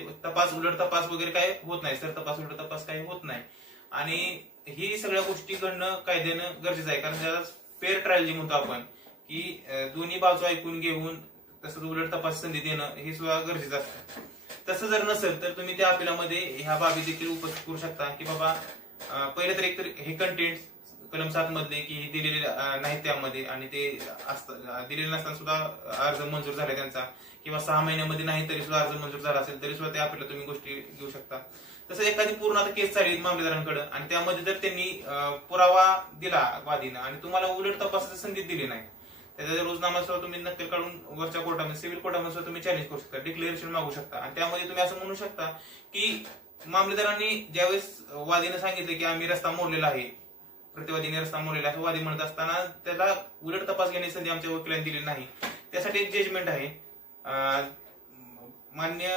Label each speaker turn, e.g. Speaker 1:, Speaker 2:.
Speaker 1: म्हणजे तपास उलट तपास वगैरे काय होत नाही. सर तपास उलट तपास काही होत नाही. आणि ही सगळ्या गोष्टी घडणं कायद्यानं गरजेचं आहे. कारण त्याला फेअर ट्रायल जे म्हणतो आपण की दोन्ही बाजू ऐकून घेऊन तसंच उलट तपास संधी देणं हे सुद्धा गरजेचं असतं. तसं जर नसेल तर तुम्ही त्या अपिलामध्ये ह्या बाबी देखील उपस्थित करू शकता की बाबा पहिले तर एक तर हे कंटेंट कलम सात मधले की हे दिलेले नाहीत त्यामध्ये आणि ते दिलेले नसताना सुद्धा अर्ज मंजूर झाला त्यांचा. किंवा सहा महिन्यामध्ये नाही तरी सुद्धा अर्ज मंजूर झाला असेल तरी सुद्धा ते आपल्याला तुम्ही गोष्टी घेऊ शकता. तसं एखादी पूर्ण आता केस चालली मामलेदारांकडे आणि त्यामध्ये जर त्यांनी पुरावा दिला वादीनं आणि तुम्हाला उलट तपासाची संधी दिली नाही त्याचा रोजनामा सुद्धा तुम्ही नक्कल काढून वरच्या कोर्टामध्ये सिव्हिल कोर्टामध्ये सुद्धा तुम्ही चॅलेंज करू शकता डिक्लेरेशन मागू शकता. आणि त्यामध्ये तुम्ही असं म्हणू शकता की मामलेदारांनी ज्यावेळेस वादीनं सांगितलं की आम्ही रस्ता मोडलेला आहे प्रतिवादीने निरस्ता मोरेल असं वादी म्हणत असताना त्याला उलट तपास घेण्याची संधी आमच्या वकिलांनी दिली नाही. त्यासाठी एक जजमेंट आहे. मान्य